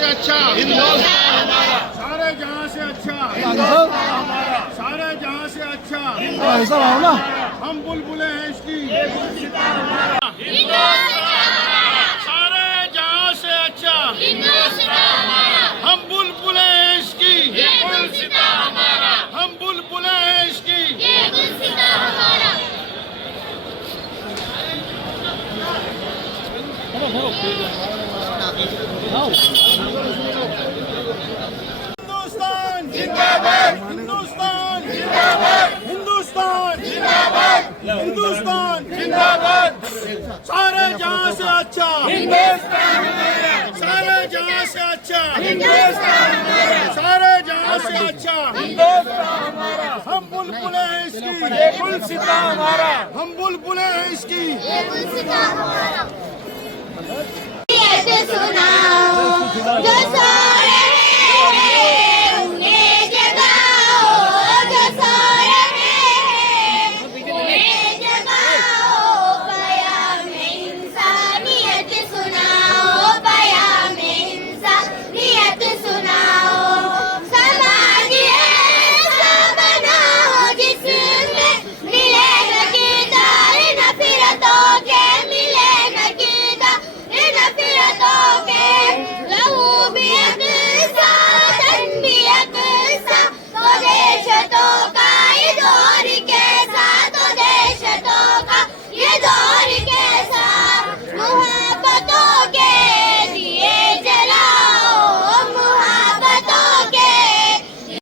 से अच्छा हिंदुस्तान हमारा, सारे जहां से अच्छा हिंदुस्तान हमारा, सारे जहां से अच्छा ऐसा हो ना, हम बुलबुलें हैं इसकी, सारे जहां से अच्छा हम बुलबुलें हैं इसकी, हम बुलबुलें हैं इसकी। हिंदुस्तान जिंदाबाद, हिंदुस्तान जिंदाबाद, हिंदुस्तान जिंदाबाद, हिंदुस्तान जिंदाबाद, सारे जहां से अच्छा हिंदुस्तान, सारे जहां से अच्छा हिंदुस्तान, सारे जहां से अच्छा हिंदुस्तान हमारा, हम बुलबुलें हैं इसकी, ये गुलसिता हमारा, हम बुलबुलें हैं इसकी, ये गुलसिता हमारा। सुनाओ जो सो रहे हैं उन्हें जगाओ, जो सो रहे हैं उन्हें जगाओ, बयान में इंसानियत सुनाओ, बयान में इंसानियत सुनाओ, समाज ऐसा बनाओ जिसमें मिले न किरदार नफरतों के, मिले न किरदार नफरतों के, लहू भी अक्सा तन भी अक्सा, तो देशतों का ये दौर कैसा, तो देशतों का ये दौर कैसा, मुहब्बतों के दिए जलाओ, मुहब्बतों के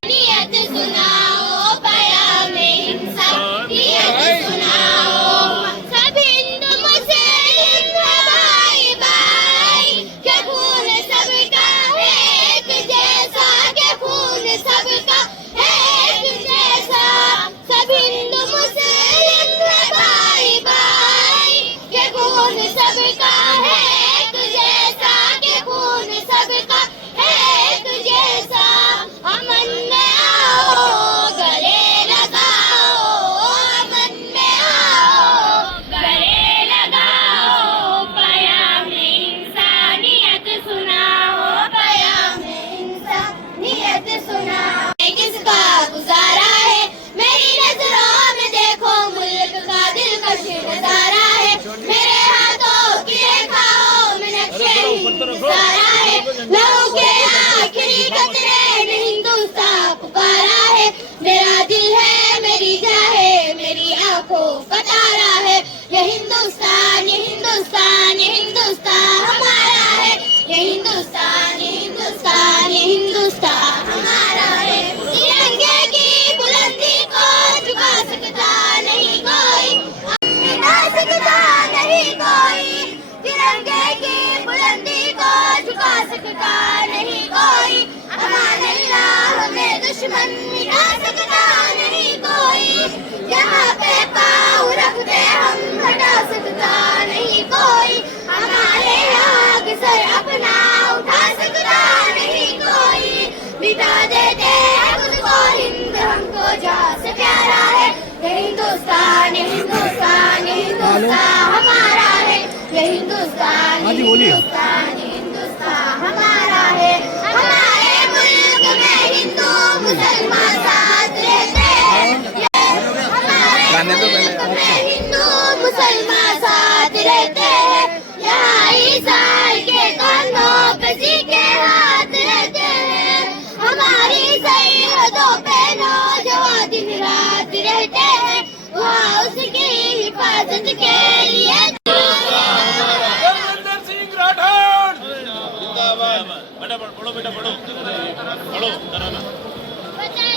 नियत सुनाओ, बयान में इंसानियत सुनाओ, सब हिंदू मुस्लिम भाई भाई के खून सबका है एक जैसा, के खून सबका है एक जैसा, सब हिंदू मुस्लिम भाई भाई के खून सबका है एक जैसा, के खून सबका है एक जैसा, अमन में आओ गले लगाओ, अमन में आओ गले लगाओ, बयान में इंसानियत सुनाओ, बयान में इंसानियत सुनाओ। किसका गुजारा है मेरी नजरों में, देखो मुल्क का दिलकश नजारा है, मेरे हाथों की रेखाओं में नक्शे सारा है, लहू के आखिरी कतरे में हिंदुस्तान पुकारा है, मेरा दिल है मेरी जान है, मेरी आंखों का तारा है, ये हिंदुस्तान, ये हिंदुस्तान, ये हिंदुस्तान हमारा है, ये हिंदुस्तान, ये हिंदुस्तान, ये हिंदुस्तान हमारा है, तिरंगे की बुलंदी को झुका सकता नहीं कोई, मिटा सकता नहीं कोई, तिरंगे की बुलंदी को झुका सकता नहीं कोई, अमान अल्लाह हमें दुश्मन मिटा सकता नहीं कोई, यहाँ पे पाँव रखते हम हटा सकता नहीं कोई, हमारे आग सर अपना उठा सकता नहीं कोई, मिटा देते हैं खुद को हिंद हमको जहाँ से प्यारा है, ये हिंदुस्तान, ये हिंदुस्तान, ये हिंदुस्तान हमारा है, ये हिंदुस्तान, ये हिंदुस्तान, ये हिंदुस्तान हमारा है, हमारे मुल्क में हिंदू मुसलमान साथ रहते हैं, हमारे मुल्क में हिंदू मुसलमान साथ रहते हैं, यहाँ ईसाई के कानों पे के हाथ रहते हैं, हमारी सरहदों पे नौजवान दिन रात रहते हैं, वहाँ उसकी हिफाजत के लिए बलविंदर सिंह राठौड़ जिंदाबाद, बेटा पढ़ो, बेटा पढ़ो, पढ़ो तराना,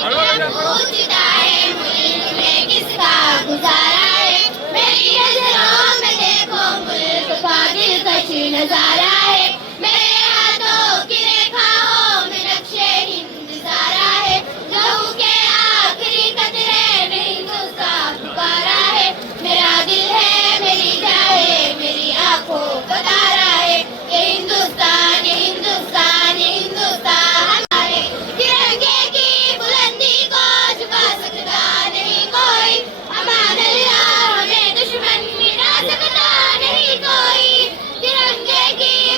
पूछता है मुल्क में किसका गुजारा है, मेरी नजरों में देखो मुल्क का दिलकश नजारा है, मेरे हाथों की रेखाओं में नक्शे हिंद सारा है, लहू के आखिरी कतरे में हिंदुस्तान पुकारा है, मेरा दिल है मेरी जान है, मेरी आंखों का तारा है, ये हिंदुस्तान, ये हिंदुस्तान, ये हिंदुस्तान हमारे, तिरंगे की बुलंदी को झुका सकता नहीं कोई, अमान अल्लाह हमें दुश्मन मिटा सकता नहीं कोई, तिरंगे की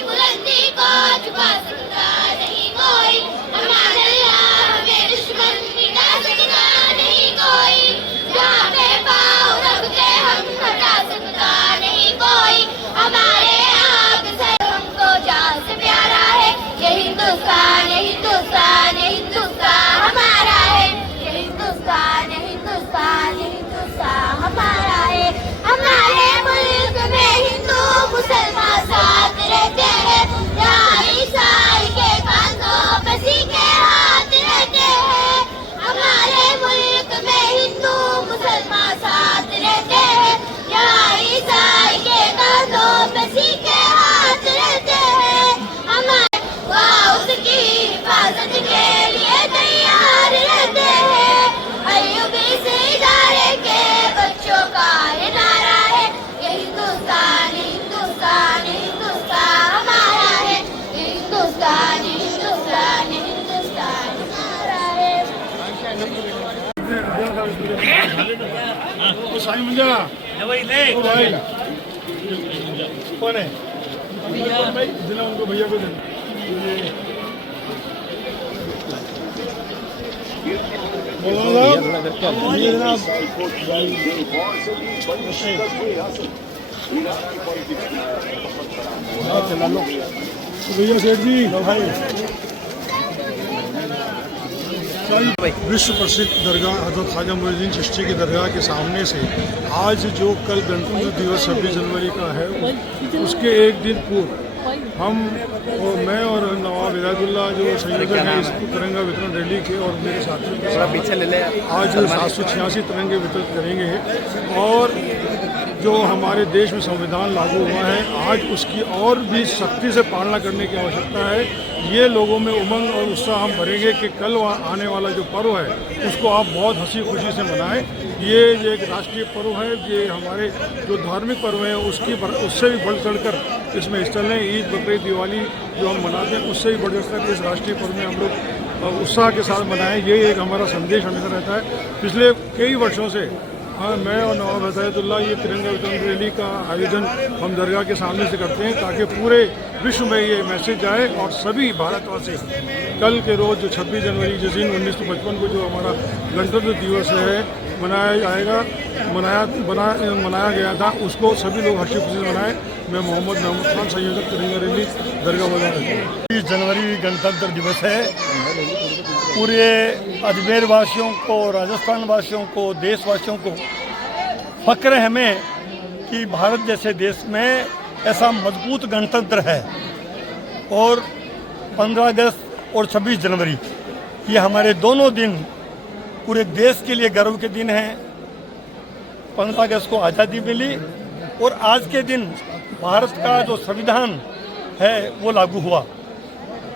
वो साईं मुंजा भाई कौन है भाई देना उनको भैया को देना भैया सेठ जी भाई विश्व प्रसिद्ध दरगाह हज़रत ख्वाजा मोइनुद्दीन चिश्ती की दरगाह के सामने से आज जो कल गणतंत्र दिवस 26 जनवरी का है उसके एक दिन पूर्व हम और मैं और नवाब हिदायतुल्लाह जो संयोजक हैं इस तिरंगा वितरण रैली के और मेरे साथियों के साथ आज 786 तिरंगे वितरित करेंगे और जो हमारे देश में संविधान लागू हुआ है आज उसकी और भी सख्ती से पालना करने की आवश्यकता है। ये लोगों में उमंग और उत्साह हम भरेंगे कि कल आने वाला जो पर्व है उसको आप बहुत हंसी खुशी से मनाएं। ये एक राष्ट्रीय पर्व है, ये हमारे जो धार्मिक पर्व है उससे भी बढ़ चढ़कर इसमें हिस्सा लें। ईद, बकरीद, दिवाली जो हम मनाते हैं उससे भी बढ़ चढ़कर इस राष्ट्रीय पर्व में हम लोग उत्साह के साथ मनाएं। ये एक हमारा संदेश हमेशा रहता है। पिछले कई वर्षों से मैं और नवाब हिदायतुल्लाह ये तिरंगा वितरण रैली का आयोजन हम दरगाह के सामने से करते हैं ताकि पूरे विश्व में ये मैसेज जाए और सभी भारतवासी कल के रोज़ जो 26 जनवरी जिस दिन 1955 को जो हमारा गणतंत्र दिवस है मनाया गया था उसको सभी लोग हर्षी खुशी से मनाएं। मैं मोहम्मद खान, संयोजक तिरंगा रैली दरगाह बाजार। 20 जनवरी गणतंत्र दिवस है। पूरे अजमेर वासियों को, राजस्थान वासियों को, देशवासियों को फक्र है हमें कि भारत जैसे देश में ऐसा मजबूत गणतंत्र है। और 15 अगस्त और 26 जनवरी ये हमारे दोनों दिन पूरे देश के लिए गर्व के दिन हैं। 15 अगस्त को आज़ादी मिली और आज के दिन भारत का जो संविधान है वो लागू हुआ।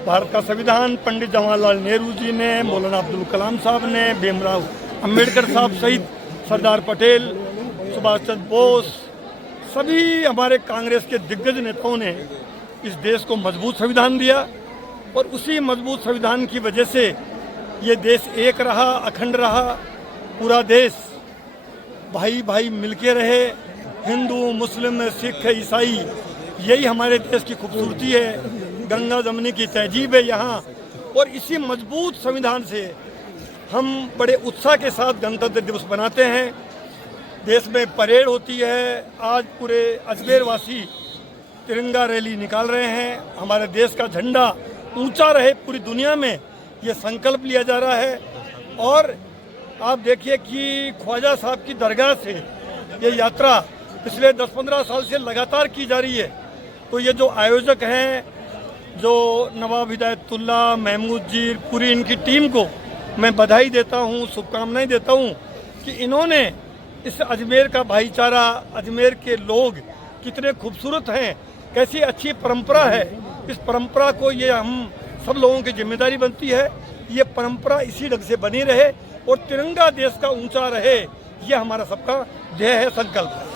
भारत का संविधान पंडित जवाहरलाल नेहरू जी ने, मौलाना अब्दुल कलाम साहब ने, भीमराव अंबेडकर साहब सहित सरदार पटेल, सुभाष चंद्र बोस, सभी हमारे कांग्रेस के दिग्गज नेताओं ने इस देश को मजबूत संविधान दिया और उसी मजबूत संविधान की वजह से ये देश एक रहा, अखंड रहा। पूरा देश भाई भाई मिलके रहे, हिंदू, मुस्लिम, सिख, ईसाई, यही हमारे देश की खूबसूरती है। गंगा जमनी की तहजीब है यहाँ और इसी मजबूत संविधान से हम बड़े उत्साह के साथ गणतंत्र दिवस मनाते हैं। देश में परेड होती है। आज पूरे अजमेर वासी तिरंगा रैली निकाल रहे हैं। हमारे देश का झंडा ऊंचा रहे पूरी दुनिया में, ये संकल्प लिया जा रहा है। और आप देखिए कि ख्वाजा साहब की दरगाह से ये यात्रा पिछले 10-15 साल से लगातार की जा रही है। तो ये जो आयोजक हैं, जो नवाब हिदायतुल्लाह, महमूद जी, पूरी इनकी टीम को मैं बधाई देता हूँ, शुभकामनाएं देता हूँ कि इन्होंने इस अजमेर का भाईचारा, अजमेर के लोग कितने खूबसूरत हैं, कैसी अच्छी परंपरा है। इस परंपरा को ये हम सब लोगों की जिम्मेदारी बनती है, ये परंपरा इसी ढंग से बनी रहे और तिरंगा देश का ऊंचा रहे, ये हमारा सबका ध्येय है, संकल्प है।